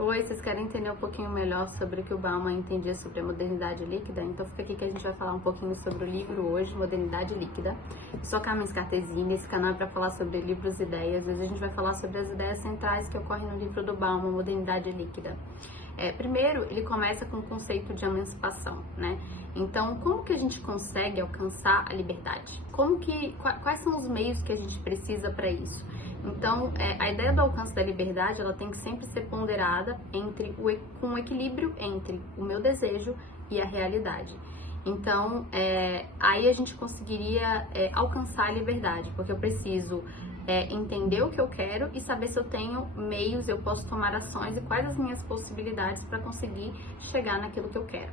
Oi, vocês querem entender um pouquinho melhor sobre o que o Bauman entendia sobre a modernidade líquida? Então fica aqui que a gente vai falar um pouquinho sobre o livro hoje, Modernidade Líquida. Eu sou a Carmen Scartesini, esse canal é para falar sobre livros e ideias. Hoje a gente vai falar sobre as ideias centrais que ocorrem no livro do Bauman, Modernidade Líquida. Primeiro, ele começa com o conceito de emancipação, né? Então, como que a gente consegue alcançar a liberdade? Quais são os meios que a gente precisa para isso? Então, a ideia do alcance da liberdade, ela tem que sempre ser ponderada com um equilíbrio entre o meu desejo e a realidade. Então, aí a gente conseguiria alcançar a liberdade, porque eu preciso entender o que eu quero e saber se eu tenho meios, eu posso tomar ações e quais as minhas possibilidades para conseguir chegar naquilo que eu quero.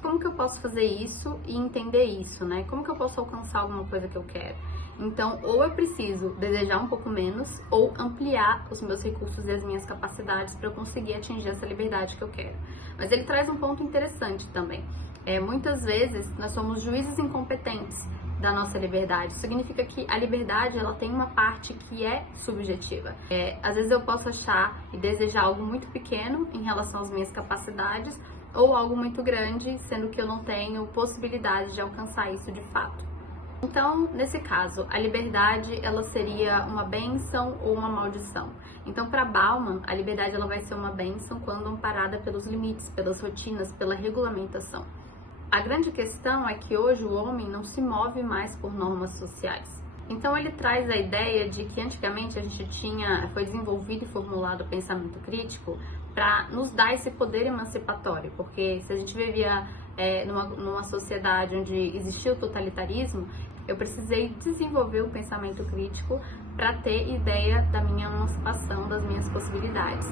Como que eu posso fazer isso e entender isso, né? Como que eu posso alcançar alguma coisa que eu quero? Então, ou eu preciso desejar um pouco menos, ou ampliar os meus recursos e as minhas capacidades para eu conseguir atingir essa liberdade que eu quero. Mas ele traz um ponto interessante também. Muitas vezes, nós somos juízes incompetentes da nossa liberdade. Isso significa que a liberdade, ela tem uma parte que é subjetiva. Às vezes eu posso achar e desejar algo muito pequeno em relação às minhas capacidades, ou algo muito grande, sendo que eu não tenho possibilidade de alcançar isso de fato. Então, nesse caso, a liberdade, ela seria uma bênção ou uma maldição. Então, para Bauman, a liberdade ela vai ser uma bênção quando amparada pelos limites, pelas rotinas, pela regulamentação. A grande questão é que hoje o homem não se move mais por normas sociais. Então ele traz a ideia de que antigamente a gente foi desenvolvido e formulado o pensamento crítico para nos dar esse poder emancipatório, porque se a gente vivia numa sociedade onde existia o totalitarismo, eu precisei desenvolver o pensamento crítico para ter ideia da minha emancipação, das minhas possibilidades.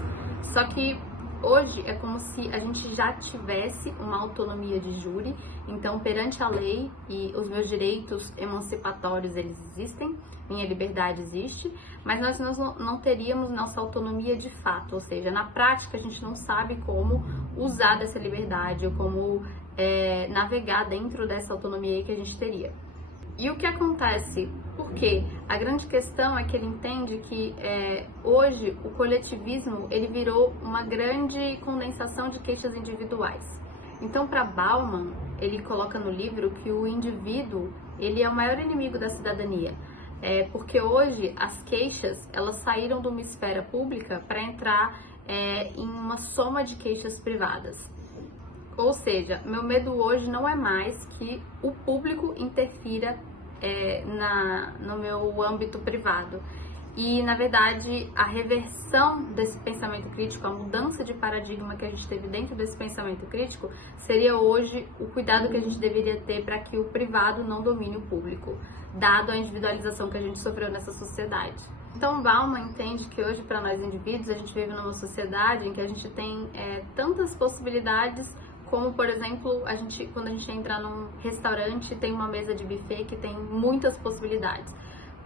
Só que hoje é como se a gente já tivesse uma autonomia de júri, então perante a lei e os meus direitos emancipatórios eles existem, minha liberdade existe, mas nós não teríamos nossa autonomia de fato, ou seja, na prática a gente não sabe como usar dessa liberdade ou como navegar dentro dessa autonomia aí que a gente teria. E o que acontece? Porque a grande questão é que ele entende que hoje o coletivismo ele virou uma grande condensação de queixas individuais. Então, para Bauman, ele coloca no livro que o indivíduo ele é o maior inimigo da cidadania, porque hoje as queixas elas saíram de uma esfera pública para entrar em uma soma de queixas privadas. Ou seja, meu medo hoje não é mais que o público interfira no meu âmbito privado. E, na verdade, a reversão desse pensamento crítico, a mudança de paradigma que a gente teve dentro desse pensamento crítico, seria hoje o cuidado que a gente deveria ter para que o privado não domine o público, dado a individualização que a gente sofreu nessa sociedade. Então, Bauman entende que hoje, para nós indivíduos, a gente vive numa sociedade em que a gente tem tantas possibilidades, como, por exemplo, quando a gente entra num restaurante, tem uma mesa de buffet que tem muitas possibilidades.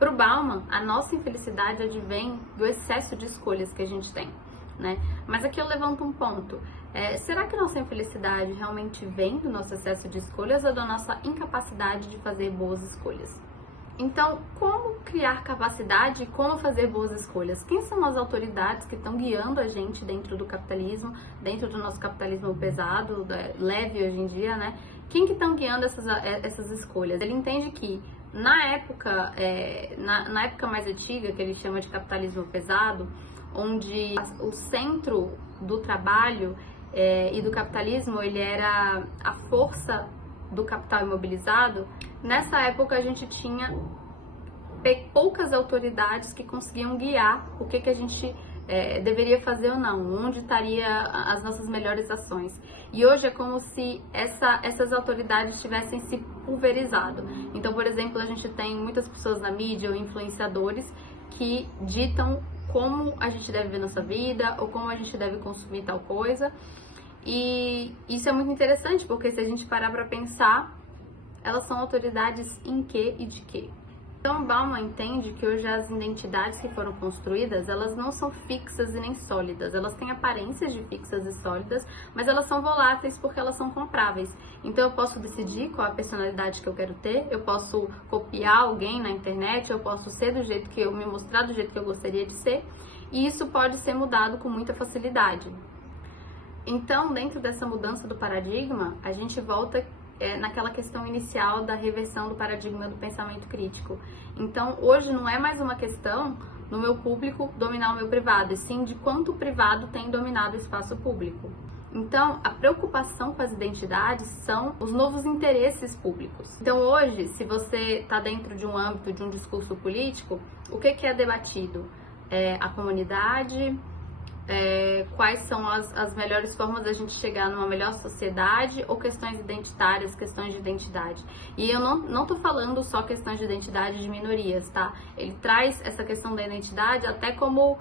Para o Bauman, a nossa infelicidade advém do excesso de escolhas que a gente tem, né? Mas aqui eu levanto um ponto. Será que a nossa infelicidade realmente vem do nosso excesso de escolhas ou da nossa incapacidade de fazer boas escolhas? Então, como criar capacidade e como fazer boas escolhas? Quem são as autoridades que estão guiando a gente dentro do capitalismo, dentro do nosso capitalismo pesado, leve hoje em dia, né? Quem que estão guiando essas escolhas? Ele entende que na época mais antiga, que ele chama de capitalismo pesado, onde o centro do trabalho e do capitalismo ele era a força do capital imobilizado, nessa época a gente tinha poucas autoridades que conseguiam guiar o que a gente deveria fazer ou não, onde estaria as nossas melhores ações. E hoje é como se essas autoridades tivessem se pulverizado. Então, por exemplo, a gente tem muitas pessoas na mídia ou influenciadores que ditam como a gente deve ver nossa vida ou como a gente deve consumir tal coisa. E isso é muito interessante, porque se a gente parar para pensar, elas são autoridades em quê e de quê? Então, Bauman entende que hoje as identidades que foram construídas, elas não são fixas e nem sólidas. Elas têm aparências de fixas e sólidas, mas elas são voláteis porque elas são compráveis. Então, eu posso decidir qual a personalidade que eu quero ter, eu posso copiar alguém na internet, eu posso ser do jeito que me mostrar do jeito que eu gostaria de ser, e isso pode ser mudado com muita facilidade. Então, dentro dessa mudança do paradigma, a gente volta naquela questão inicial da reversão do paradigma do pensamento crítico. Então, hoje não é mais uma questão no meu público dominar o meu privado, e sim de quanto o privado tem dominado o espaço público. Então, a preocupação com as identidades são os novos interesses públicos. Então, hoje, se você está dentro de um âmbito de um discurso político, o que é debatido? A comunidade, quais são as melhores formas da gente chegar numa melhor sociedade, ou questões identitárias, questões de identidade. E eu não tô falando só questões de identidade de minorias, tá? Ele traz essa questão da identidade até como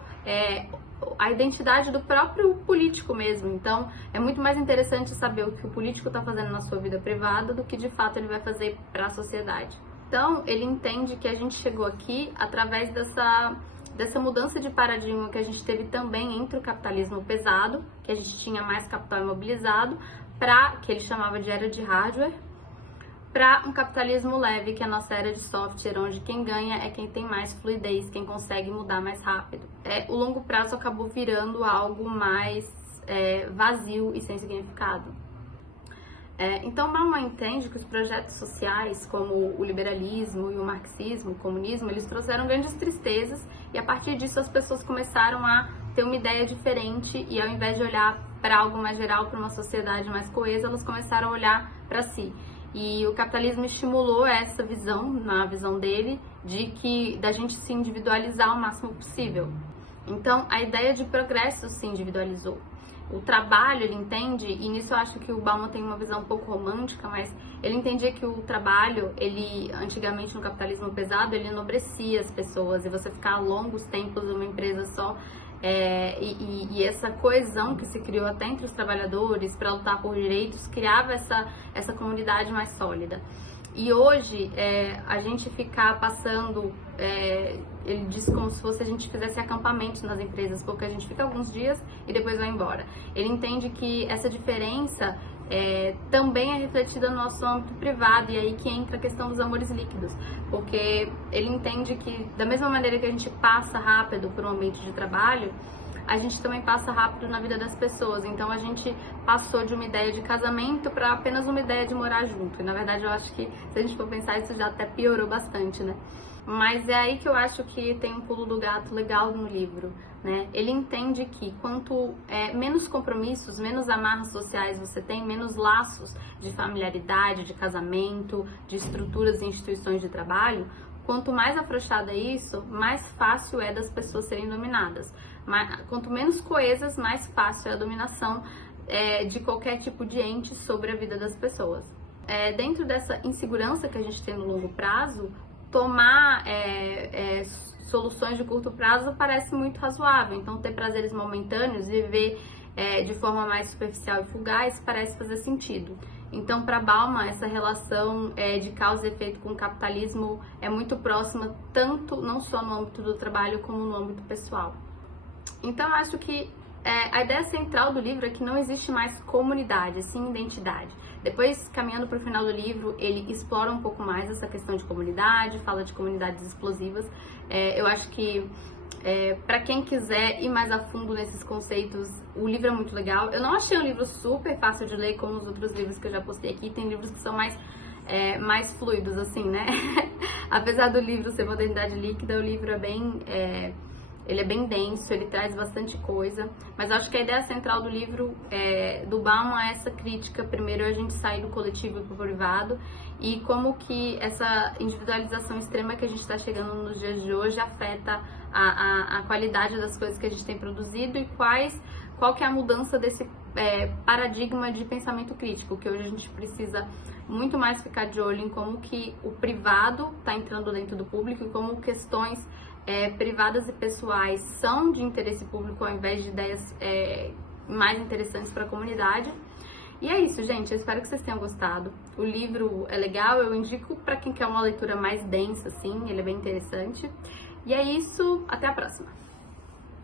a identidade do próprio político mesmo. Então, é muito mais interessante saber o que o político está fazendo na sua vida privada do que de fato ele vai fazer para a sociedade. Então, ele entende que a gente chegou aqui através dessa mudança de paradigma que a gente teve também entre o capitalismo pesado, que a gente tinha mais capital imobilizado, que ele chamava de era de hardware, para um capitalismo leve, que é a nossa era de software, onde quem ganha é quem tem mais fluidez, quem consegue mudar mais rápido. O longo prazo acabou virando algo mais vazio e sem significado. Então, Bauman entende que os projetos sociais, como o liberalismo e o marxismo, o comunismo, eles trouxeram grandes tristezas, e a partir disso as pessoas começaram a ter uma ideia diferente, e ao invés de olhar para algo mais geral, para uma sociedade mais coesa, elas começaram a olhar para si. E o capitalismo estimulou essa visão, na visão dele, da gente se individualizar o máximo possível. Então, a ideia de progresso se individualizou. O trabalho, ele entende, e nisso eu acho que o Bauman tem uma visão um pouco romântica, mas ele entendia que o trabalho, antigamente no capitalismo pesado, ele enobrecia as pessoas, e você ficar longos tempos numa empresa só, e essa coesão que se criou até entre os trabalhadores para lutar por direitos, criava essa comunidade mais sólida. E hoje, a gente ficar passando, ele diz como se fosse a gente fizesse acampamentos nas empresas, porque a gente fica alguns dias e depois vai embora. Ele entende que essa diferença também é refletida no nosso âmbito privado, e aí que entra a questão dos amores líquidos, porque ele entende que da mesma maneira que a gente passa rápido por um ambiente de trabalho, a gente também passa rápido na vida das pessoas. Então a gente passou de uma ideia de casamento para apenas uma ideia de morar junto. E na verdade eu acho que, se a gente for pensar, isso já até piorou bastante, né? Mas é aí que eu acho que tem um pulo do gato legal no livro, né? Ele entende que quanto menos compromissos, menos amarras sociais você tem, menos laços de familiaridade, de casamento, de estruturas e instituições de trabalho, quanto mais afrouxado é isso, mais fácil é das pessoas serem dominadas. Quanto menos coesas, mais fácil é a dominação de qualquer tipo de ente sobre a vida das pessoas. Dentro dessa insegurança que a gente tem no longo prazo, tomar soluções de curto prazo parece muito razoável. Então, ter prazeres momentâneos, viver de forma mais superficial e fugaz, parece fazer sentido. Então, para Bauman, essa relação de causa e efeito com o capitalismo é muito próxima, tanto não só no âmbito do trabalho, como no âmbito pessoal. Então, eu acho que a ideia central do livro é que não existe mais comunidade, sim identidade. Depois, caminhando para o final do livro, ele explora um pouco mais essa questão de comunidade, fala de comunidades explosivas. Eu acho que, para quem quiser ir mais a fundo nesses conceitos, o livro é muito legal. Eu não achei um livro super fácil de ler, como os outros livros que eu já postei aqui. Tem livros que são mais fluidos, assim, né? Apesar do livro ser Modernidade Líquida, o livro ele é bem denso, ele traz bastante coisa, mas eu acho que a ideia central do livro do Bauman é essa crítica, primeiro a gente sair do coletivo para o privado, e como que essa individualização extrema que a gente está chegando nos dias de hoje afeta a qualidade das coisas que a gente tem produzido, e qual que é a mudança desse paradigma de pensamento crítico, que hoje a gente precisa muito mais ficar de olho em como que o privado está entrando dentro do público, e como questões privadas e pessoais são de interesse público ao invés de ideias mais interessantes para a comunidade. E é isso, gente. Eu espero que vocês tenham gostado. O livro é legal, eu indico para quem quer uma leitura mais densa, assim, ele é bem interessante. E é isso, até a próxima!